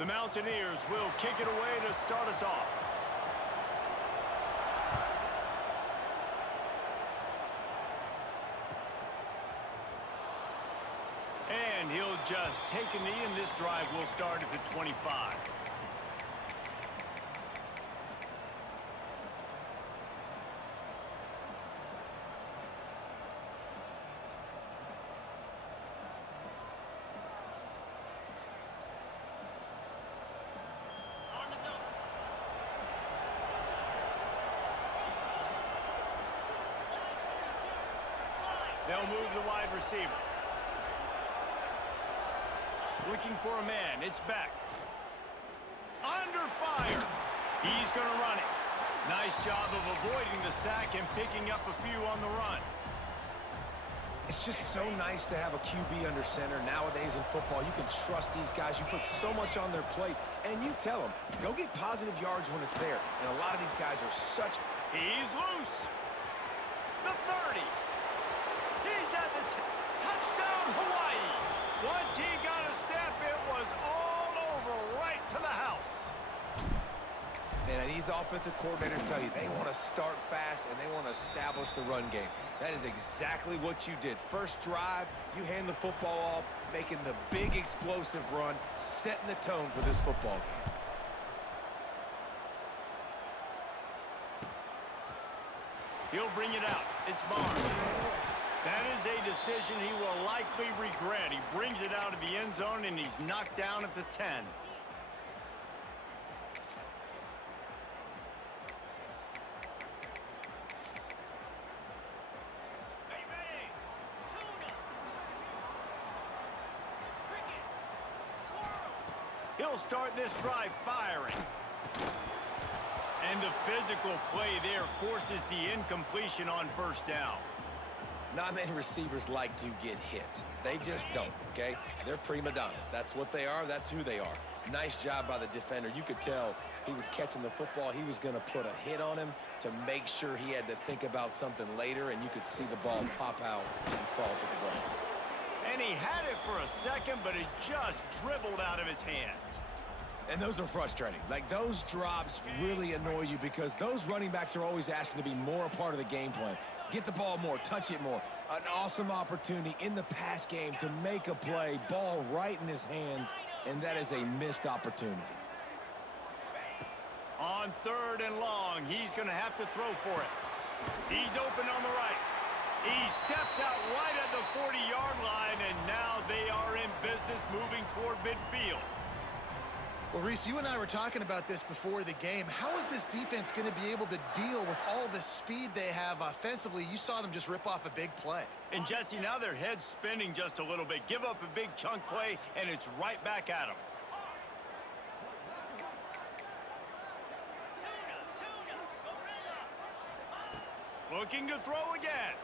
The Mountaineers will kick it away to start us off. And he'll just take a knee, and this drive will start at the 25. They'll move the wide receiver. Looking for a man. It's back. Under fire. He's going to run it. Nice job of avoiding the sack and picking up a few on the run. It's just so nice to have a QB under center. Nowadays in football, you can trust these guys. You put so much on their plate, and you tell them, go get positive yards when it's there. And a lot of these guys are such... He's loose. The 30. He's at the touchdown, Hawaii. Once he got a step, it was all over right to the house. And these offensive coordinators tell you they want to start fast and they want to establish the run game. That is exactly what you did. First drive, you hand the football off, making the big explosive run, setting the tone for this football game. He'll bring it out. It's Barnes. That is a decision he will likely regret. He brings it out of the end zone, and he's knocked down at the 10. He'll start this drive firing. And the physical play there forces the incompletion on first down. Not many receivers like to get hit. They just don't, okay? They're prima donnas. That's what they are. That's who they are. Nice job by the defender. You could tell he was catching the football. He was going to put a hit on him to make sure he had to think about something later, and you could see the ball pop out and fall to the ground. And he had it for a second, but it just dribbled out of his hands. And those are frustrating. Like, those drops really annoy you because those running backs are always asking to be more a part of the game plan. Get the ball more, touch it more. An awesome opportunity in the pass game to make a play, ball right in his hands, and that is a missed opportunity. On 3rd and long, he's going to have to throw for it. He's open on the right. He steps out right at the 40-yard line, and now they are in business moving toward midfield. Well, Reese, you and I were talking about this before the game. How is this defense going to be able to deal with all the speed they have offensively? You saw them just rip off a big play. And, Jesse, now their head's spinning just a little bit. Give up a big chunk play, and it's right back at them. Looking to throw again.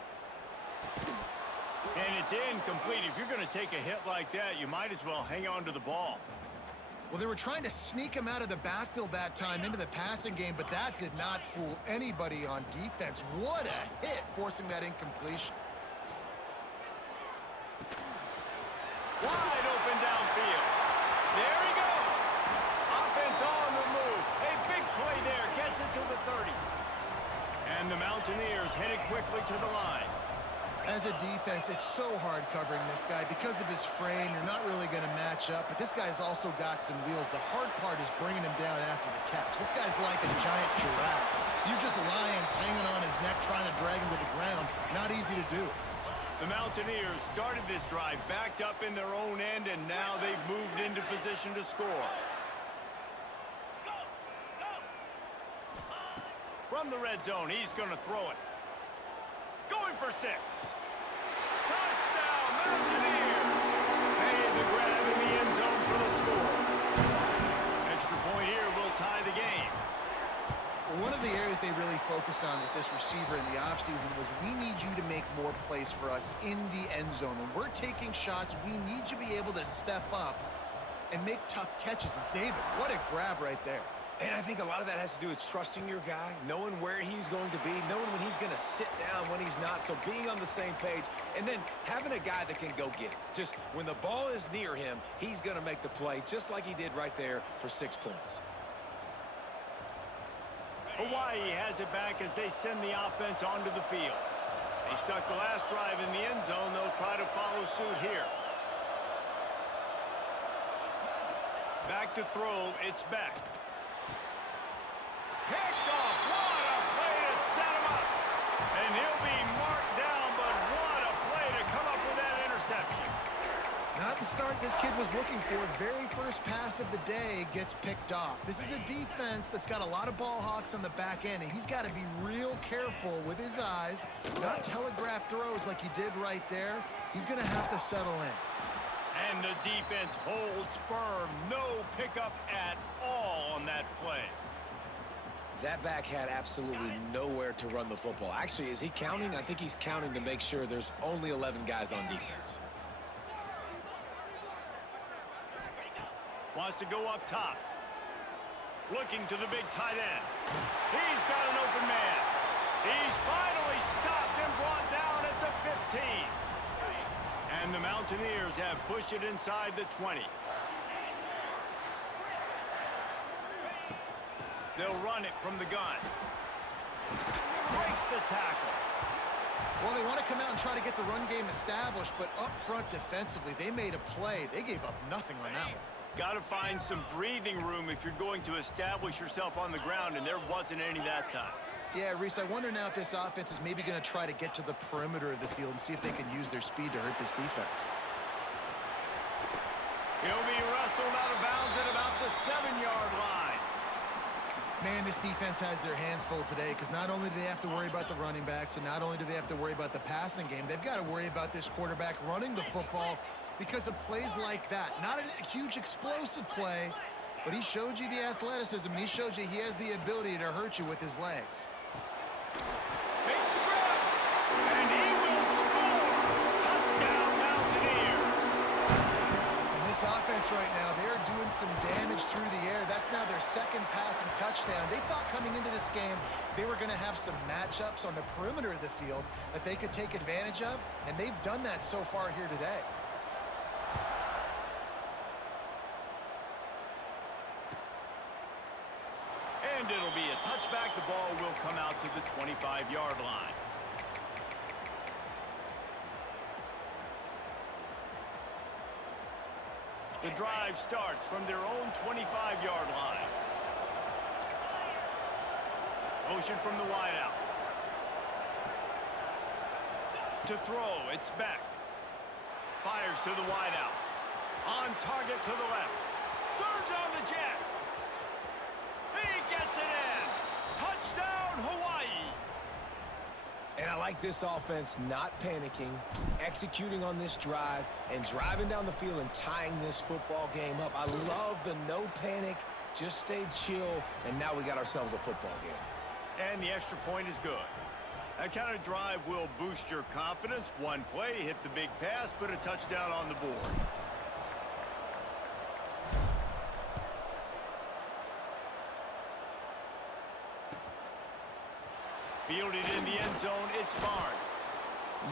And it's incomplete. If you're going to take a hit like that, you might as well hang on to the ball. Well, they were trying to sneak him out of the backfield that time into the passing game, but that did not fool anybody on defense. What a hit, forcing that incompletion. Wide open downfield. There he goes. Offense on the move. A big play there. Gets it to the 30. And the Mountaineers headed quickly to the line. As a defense, it's so hard covering this guy. Because of his frame, you're not really going to match up, but this guy's also got some wheels. The hard part is bringing him down after the catch. This guy's like a giant giraffe. You're just lions hanging on his neck trying to drag him to the ground. Not easy to do. The Mountaineers started this drive backed up in their own end, and now they've moved into position to score. From the red zone, he's going to throw it. Going for 6. Touchdown, Mountaineers! Made the grab in the end zone for the score. Extra point here will tie the game. Well, one of the areas they really focused on with this receiver in the offseason was we need you to make more plays for us in the end zone. When we're taking shots, we need you to be able to step up and make tough catches. And David, what a grab right there. And I think a lot of that has to do with trusting your guy, knowing where he's going to be, knowing when he's going to sit down, when he's not. So being on the same page, and then having a guy that can go get it. Just when the ball is near him, he's going to make the play, just like he did right there for 6 points. Hawaii has it back as they send the offense onto the field. They stuck the last drive in the end zone. They'll try to follow suit here. Back to throw, it's Beck. Picked off. What a play to set him up. And he'll be marked down, but what a play to come up with that interception. Not the start this kid was looking for. Very first pass of the day gets picked off. This is a defense that's got a lot of ball hawks on the back end, and he's got to be real careful with his eyes, not telegraph throws like he did right there. He's going to have to settle in. And the defense holds firm. No pickup at all on that play. That back had absolutely nowhere to run the football. Actually, is he counting? I think he's counting to make sure there's only 11 guys on defense. Wants to go up top. Looking to the big tight end. He's got an open man. He's finally stopped and brought down at the 15. And the Mountaineers have pushed it inside the 20. They'll run it from the gun. Breaks the tackle. Well, they want to come out and try to get the run game established, but up front defensively, they made a play. They gave up nothing on that one. Got to find some breathing room if you're going to establish yourself on the ground, and there wasn't any that time. Yeah, Reese, I wonder now if this offense is maybe going to try to get to the perimeter of the field and see if they can use their speed to hurt this defense. He'll be wrestled out of bounds at about the 7-yard line. Man, this defense has their hands full today because not only do they have to worry about the running backs and not only do they have to worry about the passing game, they've got to worry about this quarterback running the football because of plays like that. Not a huge explosive play, but he showed you the athleticism. He showed you he has the ability to hurt you with his legs. Makes the grab, and he will score. Touchdown, Mountaineers. And this offense right now, they're doing some damage through the air. That's now their second passing touchdown. They thought coming into this game they were going to have some matchups on the perimeter of the field that they could take advantage of, and they've done that so far here today. And it'll be a touchback. The ball will come out to the 25-yard line. The drive starts from their own 25-yard line. Motion from the wideout. To throw, it's Beck. Fires to the wideout. On target to the left. Turns on the Jets. He gets it in. Touchdown, Hawaii. And I like this offense not panicking, executing on this drive, and driving down the field and tying this football game up. I love the no panic, just stay chill, and now we got ourselves a football game. And the extra point is good. That kind of drive will boost your confidence. One play, hit the big pass, put a touchdown on the board. Fielded in the end zone, it's Barnes.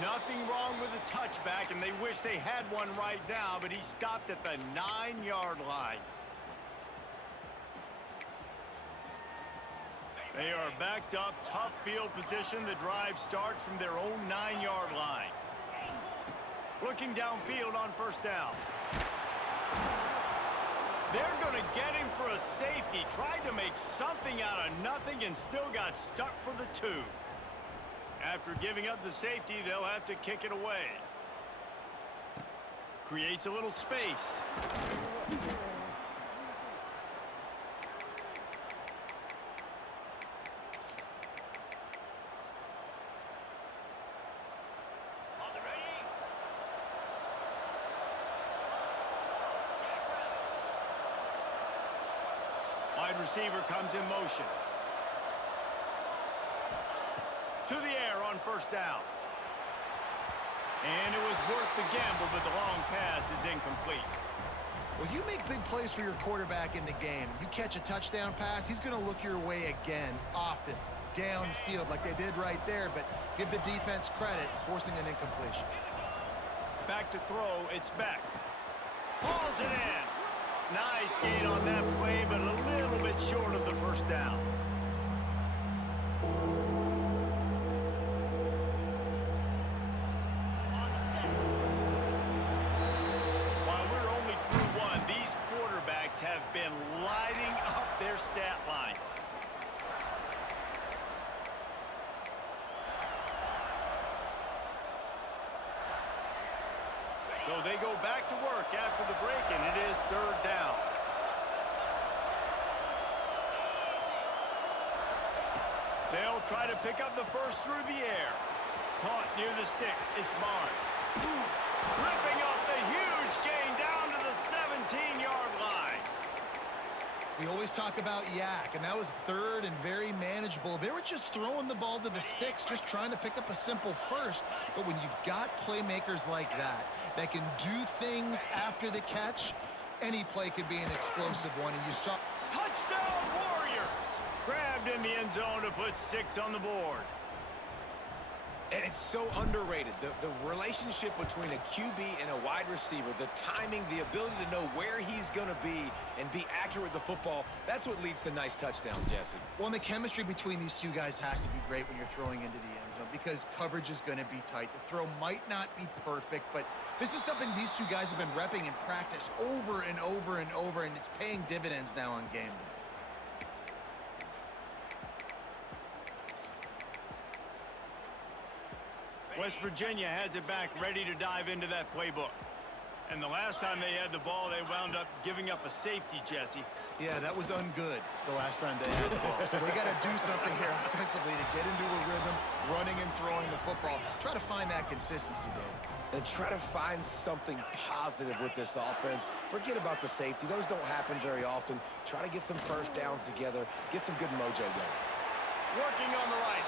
Nothing wrong with the touchback, and they wish they had one right now, but he stopped at the 9-yard line. They are backed up, tough field position. The drive starts from their own 9-yard line. Looking downfield on first down. They're going to get him for a safety. Tried to make something out of nothing and still got stuck for the 2. After giving up the safety, they'll have to kick it away. Creates a little space. Wide receiver comes in motion. To the air on first down. And it was worth the gamble, but the long pass is incomplete. Well, you make big plays for your quarterback in the game. You catch a touchdown pass, he's going to look your way again, often, downfield like they did right there, but give the defense credit, forcing an incompletion. Back to throw, it's Beck. Hauls it in. Nice gain on that play, but a little bit short of the first down. While we're only through one, these quarterbacks have been lighting up their stat lines. So they go back to work after the break, and it is third down. They'll try to pick up the first through the air. Caught near the sticks. It's Barnes. Ripping off the huge gain down to the 17-yard line. We always talk about yak, and that was third and very manageable. They were just throwing the ball to the sticks, just trying to pick up a simple first. But when you've got playmakers like that can do things after the catch, any play could be an explosive one, and you saw... Touchdown, Warriors! Grabbed in the end zone to put 6 on the board. And it's so underrated. The relationship between a QB and a wide receiver, the timing, the ability to know where he's going to be and be accurate with the football, that's what leads to nice touchdowns, Jesse. Well, and the chemistry between these two guys has to be great when you're throwing into the end zone because coverage is going to be tight. The throw might not be perfect, but this is something these two guys have been repping in practice over and over and over, and it's paying dividends now on game day. West Virginia has it back, ready to dive into that playbook. And the last time they had the ball, they wound up giving up a safety, Jesse. Yeah, that was ungood the last time they had the ball. So they got to do something here offensively to get into a rhythm, running and throwing the football. Try to find that consistency, Dave. And try to find something positive with this offense. Forget about the safety. Those don't happen very often. Try to get some first downs together, get some good mojo going. Working on the right.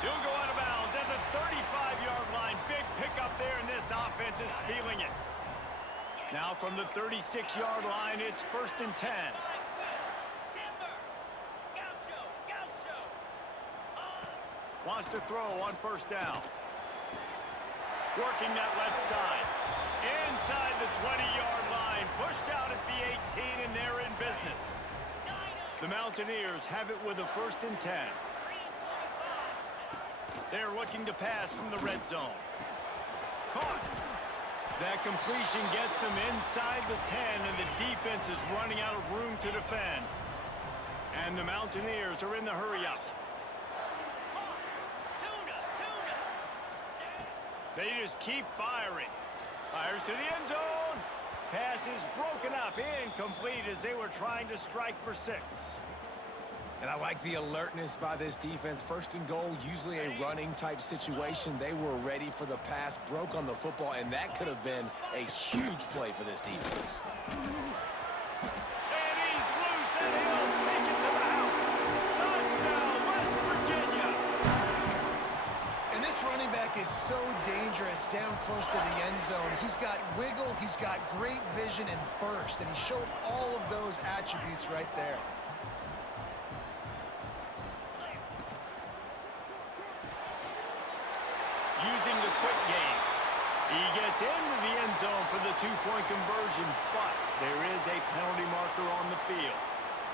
He'll go out of bounds at the 35-yard line. Big pickup there, and this offense is feeling it. Now from the 36-yard line, it's first and 10. Wants to throw on first down. Working that left side. Inside the 20-yard line. Pushed out at the 18, and they're in business. The Mountaineers have it with a first and 10. They're looking to pass from the red zone. Caught. That completion gets them inside the 10, and the defense is running out of room to defend. And the Mountaineers are in the hurry-up. They just keep firing. Fires to the end zone. Pass is broken up, incomplete as they were trying to strike for 6. And I like the alertness by this defense. First and goal, usually a running type situation. They were ready for the pass, broke on the football, and that could have been a huge play for this defense. And he's loose, and he'll take it to the house. Touchdown, West Virginia. And this running back is so dangerous down close to the end zone. He's got wiggle, he's got great vision and burst, and he showed all of those attributes right there. Using the quick game. He gets into the end zone for the 2-point conversion, but there is a penalty marker on the field.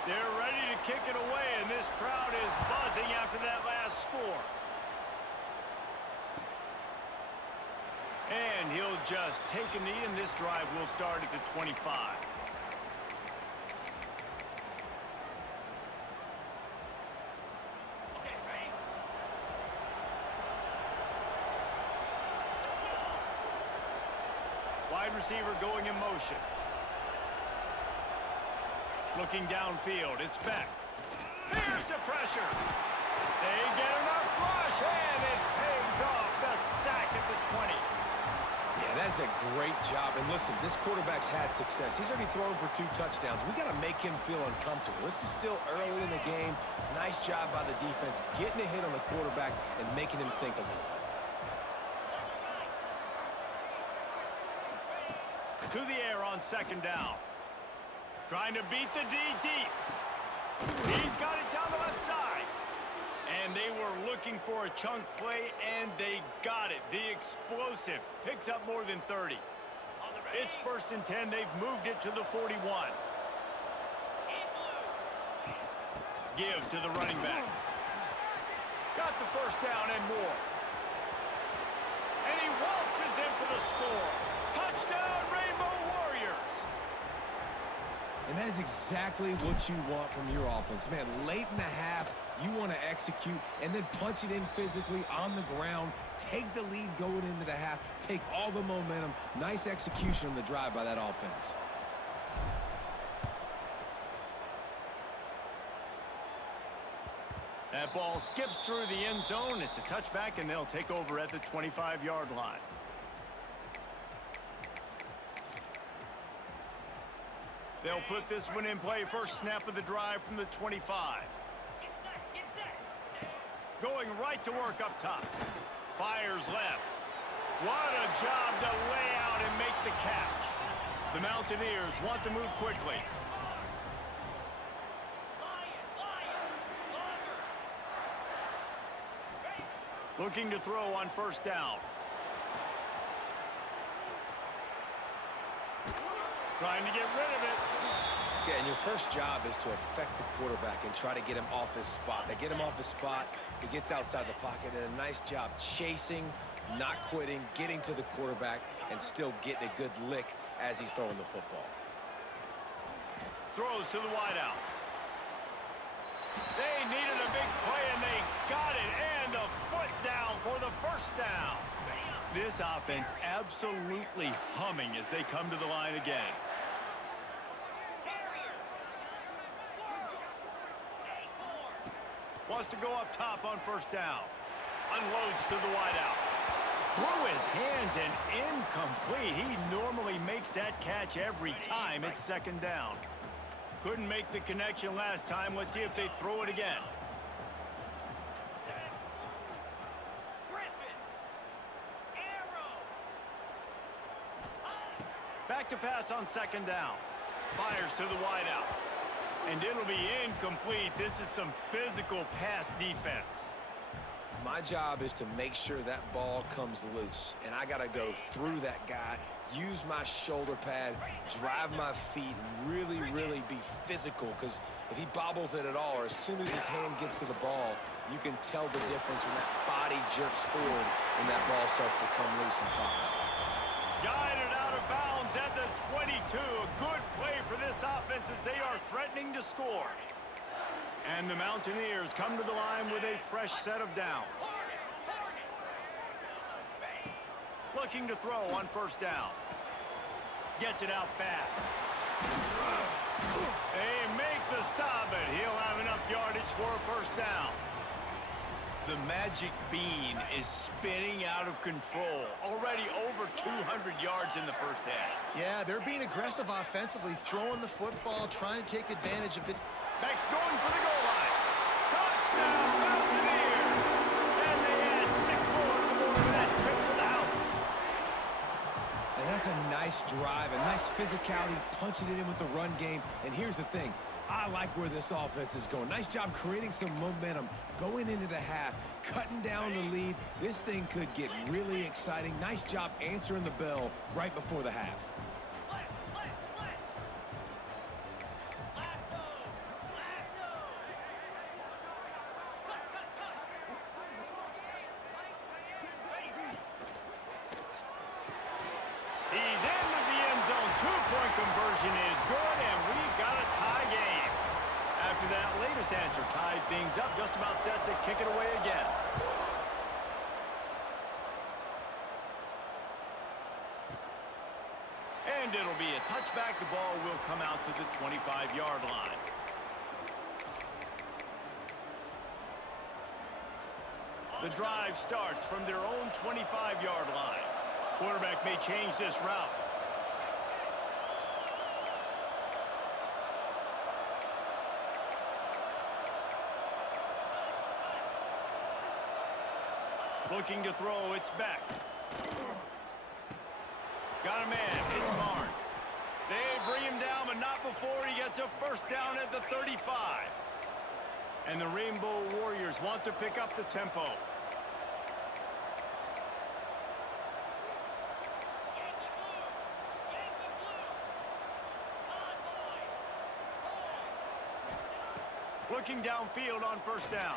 They're ready to kick it away, and this crowd is buzzing after that last score. And he'll just take a knee, and this drive will start at the 25. Wide receiver going in motion. Looking downfield, it's Beck. Here's the pressure. They get enough rush, and it pays off the sack at the 20. Yeah, that's a great job. And listen, this quarterback's had success. He's already thrown for 2 touchdowns. We got to make him feel uncomfortable. This is still early in the game. Nice job by the defense, getting a hit on the quarterback and making him think a little bit. To the air on second down. Trying to beat the D deep. He's got it down the left side. And they were looking for a chunk play, and they got it. The explosive picks up more than 30. It's 1st and 10. They've moved it to the 41. Give to the running back. Got the first down and more. And he waltzes in for the score. Touchdown, Rainbow Warriors. And that is exactly what you want from your offense. Man, late in the half, you want to execute and then punch it in physically on the ground. Take the lead going into the half. Take all the momentum. Nice execution on the drive by that offense. That ball skips through the end zone. It's a touchback, and they'll take over at the 25-yard line. They'll put this one in play. First snap of the drive from the 25. Going right to work up top. Fires left. What a job to lay out and make the catch. The Mountaineers want to move quickly. Looking to throw on first down. Trying to get rid of it. Yeah, and your first job is to affect the quarterback and try to get him off his spot. They get him off his spot, he gets outside the pocket, and a nice job chasing, not quitting, getting to the quarterback, and still getting a good lick as he's throwing the football. Throws to the wideout. They needed a big play, and they got it, and the foot down for the first down. This offense absolutely humming as they come to the line again. Wants to go up top on first down. Unloads to the wideout. Through his hands and incomplete. He normally makes that catch every time. It's second down. Couldn't make the connection last time. Let's see if they throw it again. Back to pass on second down. Fires to the wideout. And it'll be incomplete. This is some physical pass defense. My job is to make sure that ball comes loose, and I got to go through that guy, use my shoulder pad, drive my feet, and really be physical, because if he bobbles it at all, or as soon as his hand gets to the ball, you can tell the difference when that body jerks forward and that ball starts to come loose and pop out. Guided out of bounds at the 22. A good play for this offense as they are threatening to score. And the Mountaineers come to the line with a fresh set of downs. Looking to throw on first down. Gets it out fast. They make the stop, but he'll have enough yardage for a first down. The magic bean is spinning out of control. Already over 200 yards in the first half. Yeah, they're being aggressive offensively, throwing the football, trying to take advantage of the... Max going for the goal line. Touchdown, Mountaineers! And they add 6 more to the board for that trip to the house. And that's a nice drive, a nice physicality, punching it in with the run game. And here's the thing. I like where this offense is going. Nice job creating some momentum, going into the half, cutting down the lead. This thing could get really exciting. Nice job answering the bell right before the half. He's into the end zone. 2-point conversion is good, and we've got a tie game. After that latest answer tied things up, just about set to kick it away again. And it'll be a touchback. The ball will come out to the 25-yard line. The drive starts from their own 25-yard line. Quarterback may change this route. Looking to throw, it's back. Got a man, it's Barnes. They bring him down, but not Not before he gets a first down at the 35. And the Rainbow Warriors want to pick up the tempo. Looking downfield on first down.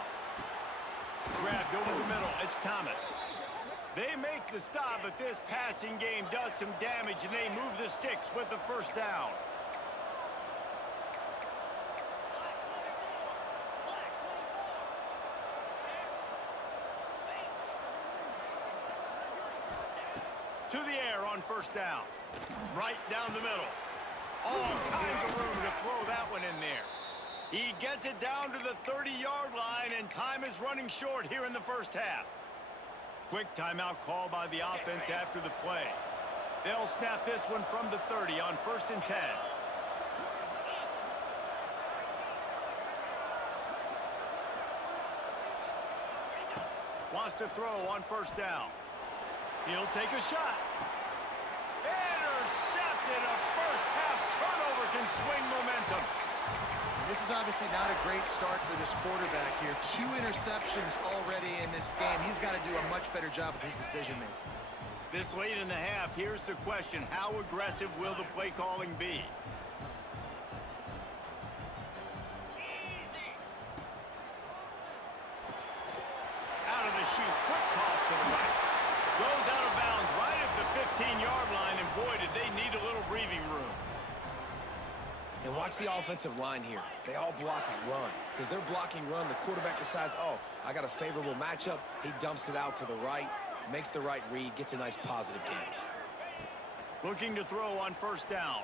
Grabbed over the middle. It's Thomas. They make the stop, but this passing game does some damage, and they move the sticks with the first down. To the air on first down. Right down the middle. All kinds of room to throw that one in there. He gets it down to the 30-yard line, and time is running short here in the first half. Quick timeout call by the offense after the play. They'll snap this one from the 30 on 1st and 10. Wants to throw on first down. He'll take a shot. Intercepted. A first half turnover can swing momentum. This is obviously not a great start for this quarterback here. 2 interceptions already in this game. He's got to do a much better job with his decision-making. This late in the half, here's the question. How aggressive will the play calling be? Out of the chute. Quick toss to the right. Goes out of bounds right at the 15-yard line, and boy, did they need a little breathing room. And watch the offensive line here. They all block run. Because they're blocking run, the quarterback decides, oh, I got a favorable matchup. He dumps it out to the right, makes the right read, gets a nice positive game. Looking to throw on first down.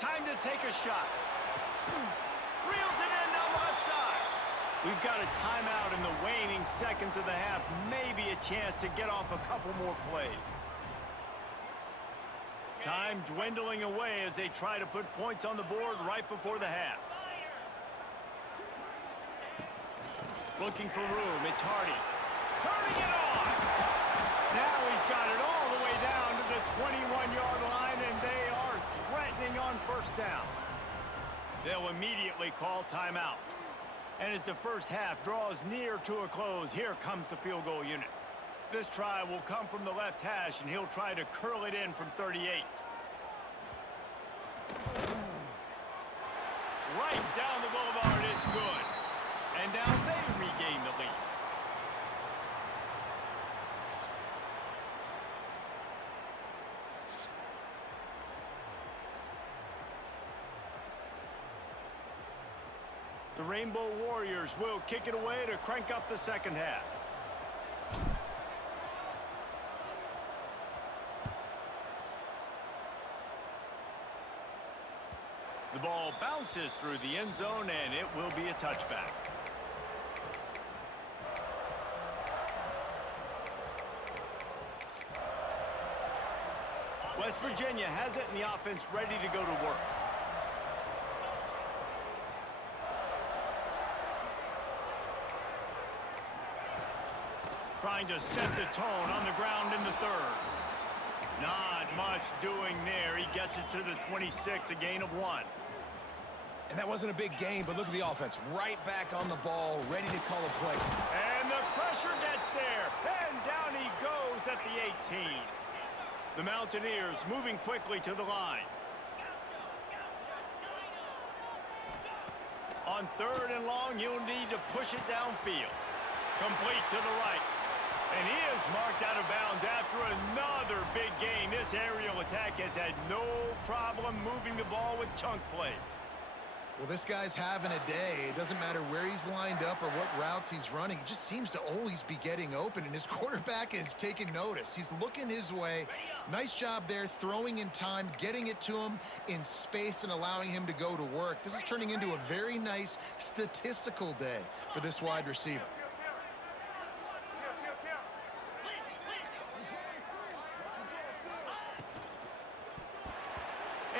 Time to take a shot. Reels it in down the left side. We've got a timeout in the waning seconds of the half. Maybe a chance to get off a couple more plays. Time dwindling away as they try to put points on the board right before the half. Looking for room. It's Hardy. Turning it on. Now he's got it all the way down to the 21-yard line, and they are threatening on first down. They'll immediately call timeout. And as the first half draws near to a close, here comes the field goal unit. This try will come from the left hash, and he'll try to curl it in from 38. Right down the boulevard, it's good. And now they regain the lead. The Rainbow Warriors will kick it away to crank up the second half. The ball bounces through the end zone, and it will be a touchback. West Virginia has it, and the offense ready to go to work. Trying to set the tone on the ground in the third. Not much doing there. He gets it to the 26, a gain of 1. And that wasn't a big game, but look at the offense. Right back on the ball, ready to call a play. And the pressure gets there. And down he goes at the 18. The Mountaineers moving quickly to the line. On 3rd and long, you'll need to push it downfield. Complete to the right. And he is marked out of bounds after another big gain. This aerial attack has had no problem moving the ball with chunk plays. Well, this guy's having a day. It doesn't matter where he's lined up or what routes he's running. He just seems to always be getting open, and his quarterback is taking notice. He's looking his way. Nice job there, throwing in time, getting it to him in space and allowing him to go to work. This is turning into a very nice statistical day for this wide receiver.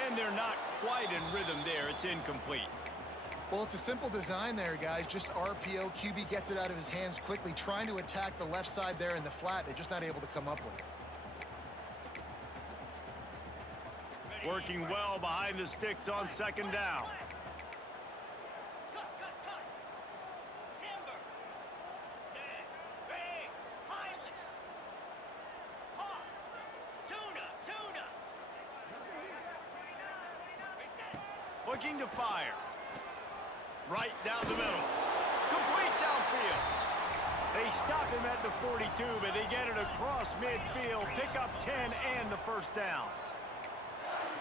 And they're not quite in rhythm there. It's incomplete. Well, it's a simple design there, guys. Just RPO. QB gets it out of his hands quickly, trying to attack the left side there in the flat. They're just not able to come up with it. Working well behind the sticks on second down. Looking to fire. Right down the middle. Complete downfield. They stop him at the 42, but they get it across midfield. Pick up 10 and the first down.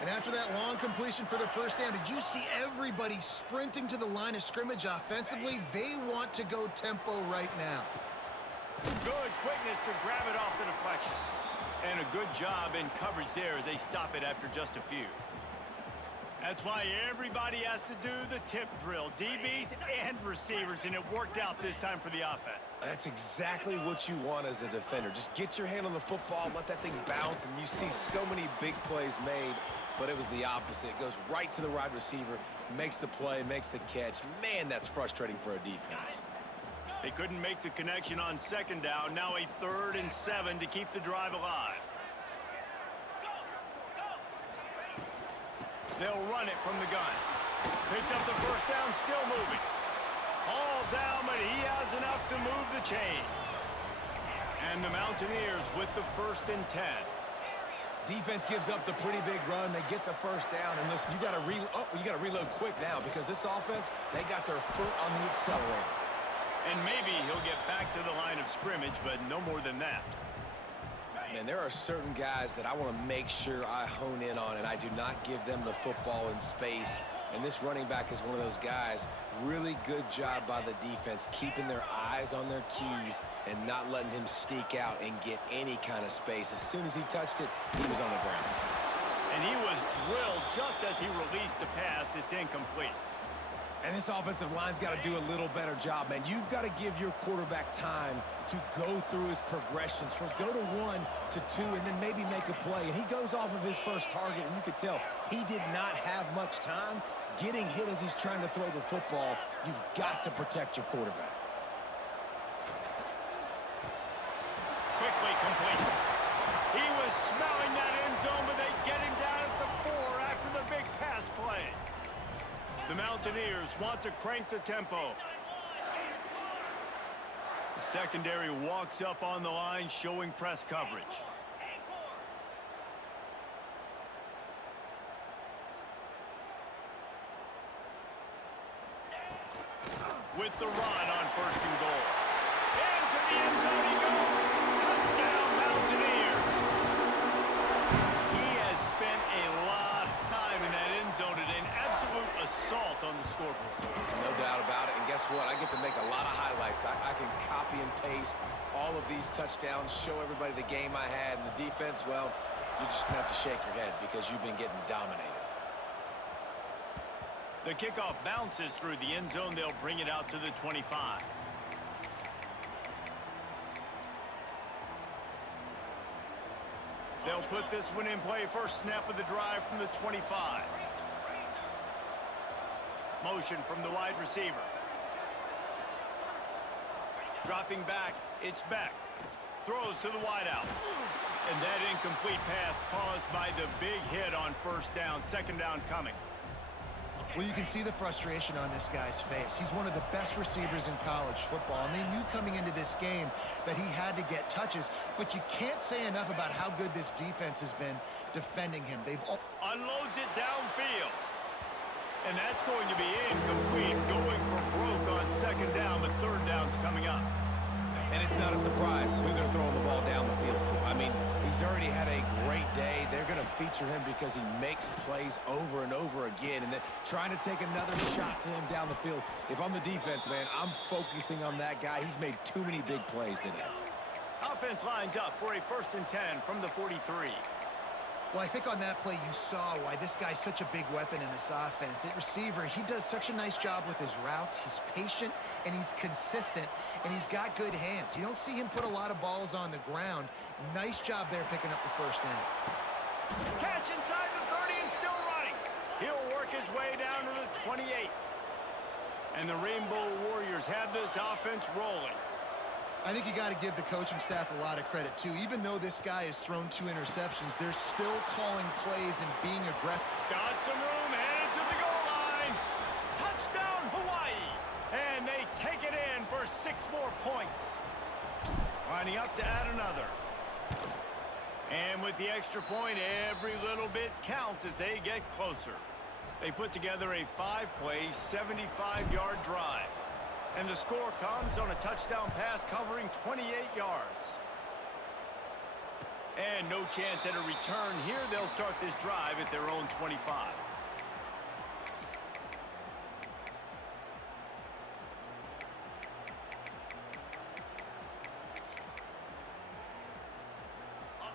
And after that long completion for the first down, did you see everybody sprinting to the line of scrimmage offensively? They want to go tempo right now. Good quickness to grab it off the deflection. And a good job in coverage there as they stop it after just a few. That's why everybody has to do the tip drill, DBs and receivers, and it worked out this time for the offense. That's exactly what you want as a defender. Just get your hand on the football, let that thing bounce, and you see so many big plays made, but it was the opposite. It goes right to the wide receiver, makes the play, makes the catch. Man, that's frustrating for a defense. They couldn't make the connection on second down. Now a 3rd and 7 to keep the drive alive. They'll run it from the gun. Picks up the first down, still moving. All down, but he has enough to move the chains. And the Mountaineers with the 1st and 10. Defense gives up the pretty big run. They get the first down, and listen, you got to reload quick now because this offense, they got their foot on the accelerator. And maybe he'll get back to the line of scrimmage, but no more than that. Man, there are certain guys that I want to make sure I hone in on, and I do not give them the football in space. And this running back is one of those guys. Really good job by the defense, keeping their eyes on their keys and not letting him sneak out and get any kind of space. As soon as he touched it, he was on the ground. And he was drilled just as he released the pass. It's incomplete. And this offensive line's got to do a little better job, man. You've got to give your quarterback time to go through his progressions from go to 1 to 2 and then maybe make a play. And he goes off of his first target, and you could tell he did not have much time getting hit as he's trying to throw the football. You've got to protect your quarterback. Quickly complete. He was smelling that end zone, but they get him down at the 4 after the big pass play. The Mountaineers want to crank the tempo. The secondary walks up on the line, showing press coverage. With the run on 1st and goal. Into the end zone he goes. Touchdown, Mountaineers. He has spent a lot of time in that end zone today. An absolute assault on the scoreboard. No doubt about it. And guess what? I get to make a lot of highlights. I can copy and paste all of these touchdowns, show everybody the game I had. And the defense, well, you're just going to have to shake your head because you've been getting dominated. The kickoff bounces through the end zone. They'll bring it out to the 25. They'll put this one in play. First snap of the drive from the 25. Motion from the wide receiver. Dropping back, it's Beck. Throws to the wideout. And that incomplete pass caused by the big hit on first down. Second down coming. Well, you can see the frustration on this guy's face. He's one of the best receivers in college football, and they knew coming into this game that he had to get touches, but you can't say enough about how good this defense has been defending him. They've unloads it downfield. And that's going to be incomplete, going for broke on second down, but third down's coming up. And it's not a surprise who they're throwing the ball down the field to. I mean, he's already had a great day. They're going to feature him because he makes plays over and over again. And then trying to take another shot to him down the field. If I'm the defense, man, I'm focusing on that guy. He's made too many big plays today. Offense lines up for a 1st and 10 from the 43. Well, I think on that play you saw why this guy's such a big weapon in this offense. At receiver, he does such a nice job with his routes. He's patient, and he's consistent, and he's got good hands. You don't see him put a lot of balls on the ground. Nice job there picking up the first down. Catch inside the 30 and still running. He'll work his way down to the 28. And the Rainbow Warriors have this offense rolling. I think you got to give the coaching staff a lot of credit, too. Even though this guy has thrown 2 interceptions, they're still calling plays and being aggressive. Got some room, headed to the goal line. Touchdown, Hawaii. And they take it in for 6 more points. Lining up to add another. And with the extra point, every little bit counts as they get closer. They put together a 5-play, 75-yard drive. And the score comes on a touchdown pass covering 28 yards. And no chance at a return here. They'll start this drive at their own 25.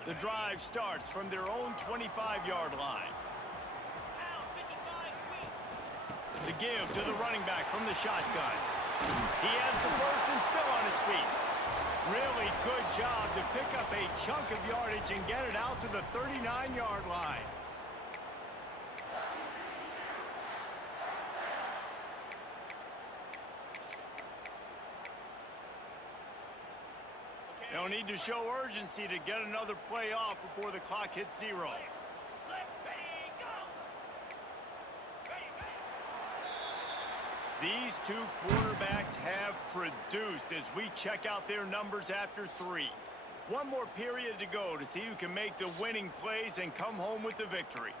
The drive starts from their own 25-yard line. The give to the running back from the shotgun. He has the first and still on his feet. Really good job to pick up a chunk of yardage and get it out to the 39-yard line. They'll need to show urgency to get another play off before the clock hits 0. These 2 quarterbacks have produced as we check out their numbers after 3. 1 more period to go to see who can make the winning plays and come home with the victory.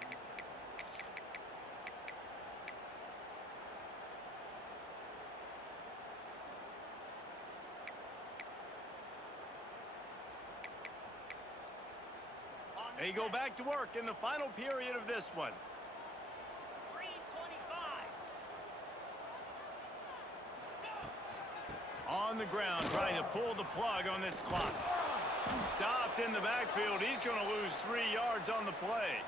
They go back to work in the final period of this one. On the ground, trying to pull the plug on this clock. Stopped in the backfield. He's going to lose 3 yards on the play.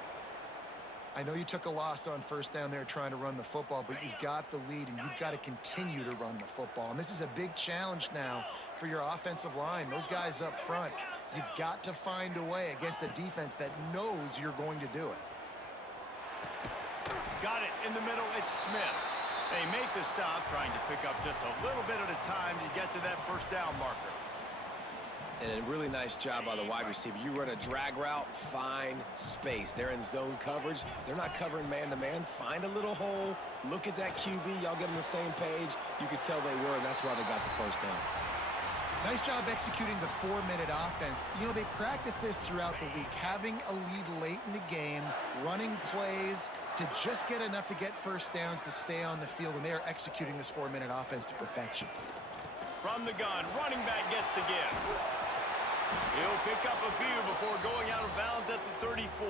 I know you took a loss on first down there trying to run the football, but you've got the lead, and you've got to continue to run the football. And this is a big challenge now for your offensive line. Those guys up front, you've got to find a way against a defense that knows you're going to do it. Got it in the middle. It's Smith. They make the stop, trying to pick up just a little bit at a time to get to that first down marker. And a really nice job by the wide receiver. You run a drag route, find space. They're in zone coverage. They're not covering man-to-man. Find a little hole. Look at that QB. Y'all get on the same page. You could tell they were, and that's why they got the first down. Nice job executing the 4-minute offense. You know, they practice this throughout the week, having a lead late in the game, running plays to just get enough to get first downs to stay on the field, and they are executing this 4-minute offense to perfection. From the gun, running back gets the give. He'll pick up a few before going out of bounds at the 34.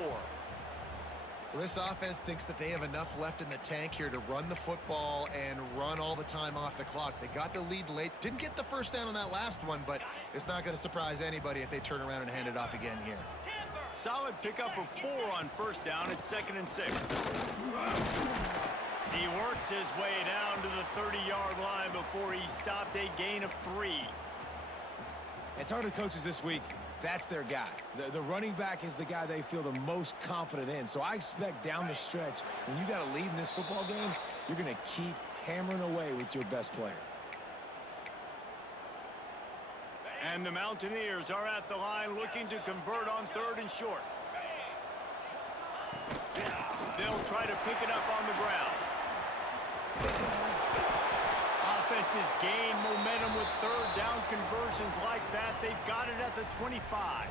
Well, this offense thinks that they have enough left in the tank here to run the football and run all the time off the clock. They got the lead late. Didn't get the first down on that last one, but it's not going to surprise anybody if they turn around and hand it off again here. Solid pickup of 4 on first down. It's 2nd and 6. He works his way down to the 30-yard line before he stopped a gain of 3. And talking to coaches this week, that's their guy. The running back is the guy they feel the most confident in. So I expect down the stretch, when you got a lead in this football game, you're going to keep hammering away with your best player. And the Mountaineers are at the line looking to convert on 3rd and short. They'll try to pick it up on the ground. Offenses gain momentum with 3rd down conversions like that. They've got it at the 25.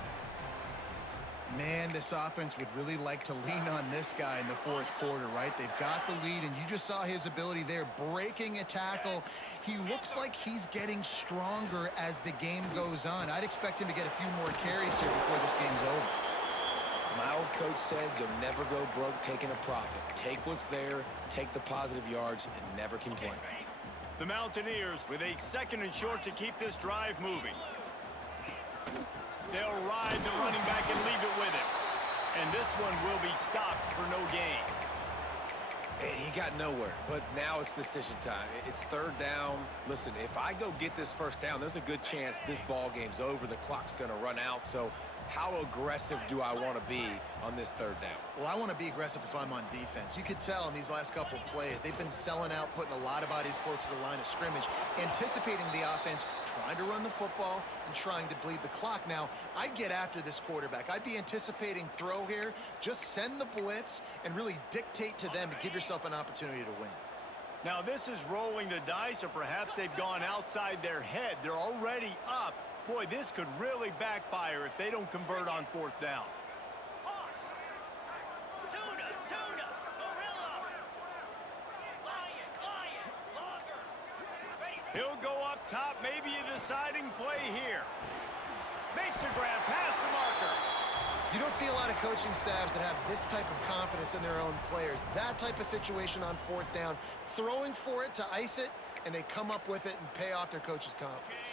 Man, this offense would really like to lean on this guy in the 4th quarter, right? They've got the lead, and you just saw his ability there, breaking a tackle. He looks like he's getting stronger as the game goes on. I'd expect him to get a few more carries here before this game's over. My old coach said you'll never go broke taking a profit. Take what's there, take the positive yards, and never complain. The Mountaineers with a 2nd and short to keep this drive moving. They'll ride the running back and leave it with him. And this one will be stopped for no gain. He got nowhere, but now it's decision time. It's 3rd down. Listen, if I go get this first down, there's a good chance this ball game's over. The clock's going to run out. So how aggressive do I want to be on this third down? Well, I want to be aggressive if I'm on defense. You could tell in these last couple plays, they've been selling out, putting a lot of bodies close to the line of scrimmage, anticipating the offense, trying to run the football, and trying to bleed the clock. Now, I'd get after this quarterback. I'd be anticipating throw here. Just send the blitz and really dictate to them to give yourself an opportunity to win. Now, this is rolling the dice, or perhaps they've gone outside their head. They're already up. Boy, this could really backfire if they don't convert on fourth down. He'll go up top, maybe a deciding play here. Makes a grab past the marker. You don't see a lot of coaching staffs that have this type of confidence in their own players. That type of situation on fourth down, throwing for it to ice it, and they come up with it and pay off their coach's confidence.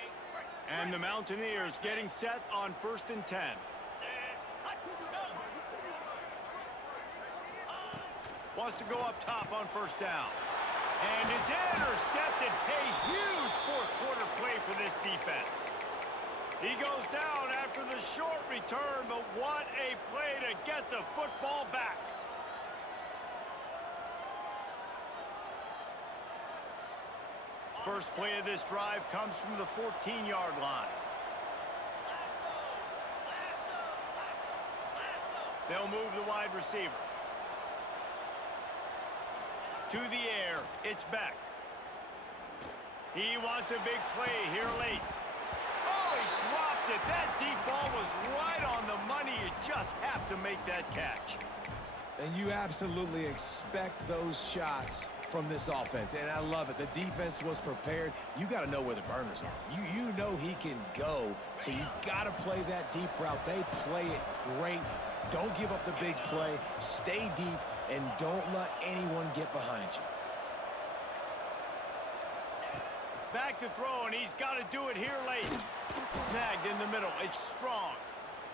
And the Mountaineers getting set on 1st and 10. Wants to go up top on 1st down. And it's intercepted. A huge fourth quarter play for this defense. He goes down after the short return, but what a play to get the football back. First play of this drive comes from the 14-yard line. They'll move the wide receiver. To the air, it's Beck. He wants a big play here late. Oh, he dropped it. That deep ball was right on the money. You just have to make that catch. And you absolutely expect those shots from this offense, and I love it. The defense was prepared. You got to know where the burners are. You know he can go, so you got to play that deep route. They play it great. Don't give up the big play. Stay deep, and don't let anyone get behind you. Back to throw, and he's got to do it here late. Snagged in the middle. It's strong.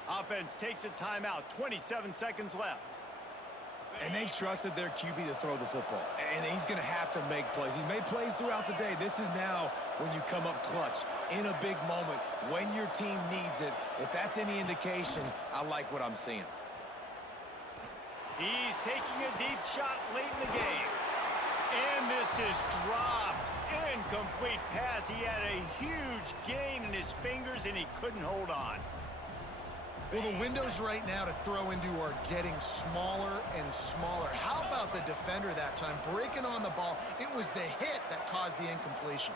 Offense takes a timeout. 27 seconds left. And they trusted their QB to throw the football. And he's going to have to make plays. He's made plays throughout the day. This is now when you come up clutch in a big moment when your team needs it. If that's any indication, I like what I'm seeing. He's taking a deep shot late in the game. And this is dropped. Incomplete pass. He had a huge gain in his fingers, and he couldn't hold on. Well, the windows right now to throw into are getting smaller and smaller. How about the defender that time breaking on the ball? It was the hit that caused the incompletion.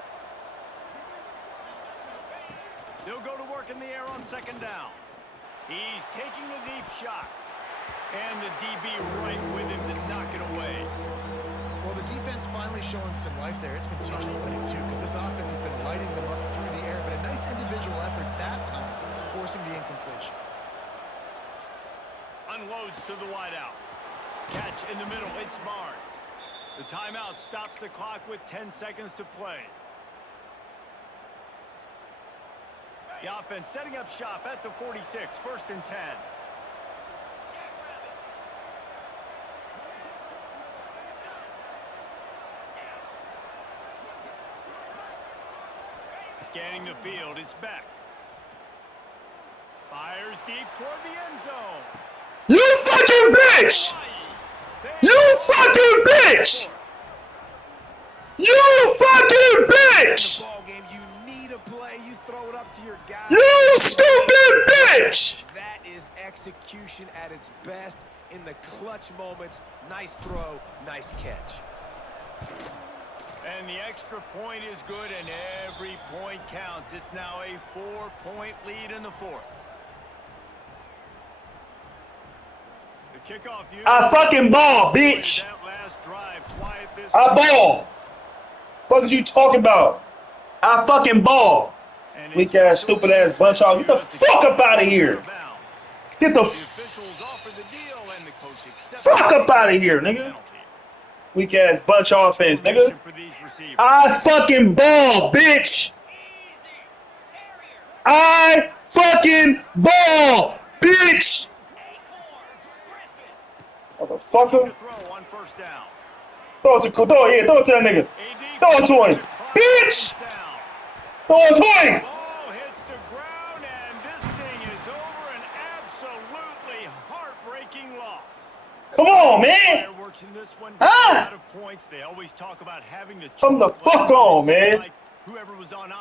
They'll go to work in the air on 2nd down. He's taking a deep shot. And the DB right with him to knock it away. Well, the defense finally showing some life there. It's been tough sledding, too, because this offense has been lighting them up through the air. But a nice individual effort that time, forcing the incompletion. Unloads to the wideout. Catch in the middle. It's Barnes. The timeout stops the clock with 10 seconds to play. The offense setting up shop at the 46. 1st and 10. Scanning the field. It's Beck. Fires deep toward the end zone. You fucking bitch! You fucking bitch! You fucking bitch! Ball game, you need a play. You throw it up to your guy. You stupid bitch! That is execution at its best in the clutch moments. Nice throw, nice catch. And the extra point is good, and every point counts. It's now a 4-point lead in the 4th. The kickoff unit. I fucking ball, bitch! That last drive, quiet this I ball! What is you talking about? I fucking ball! Weak ass, stupid ass bunch off. Get the fuck up out of here! Get the fuck up out of here, nigga! Weak ass bunch offense, nigga. I fucking ball, bitch. I fucking ball, bitch. Motherfucker. Throw it to that nigga. Throw it to him, bitch. Throw it to him. Ball hits the ground, and this thing is over and Come on, man. Ah! They always talk about having the Come the fuck on, man. whoever was on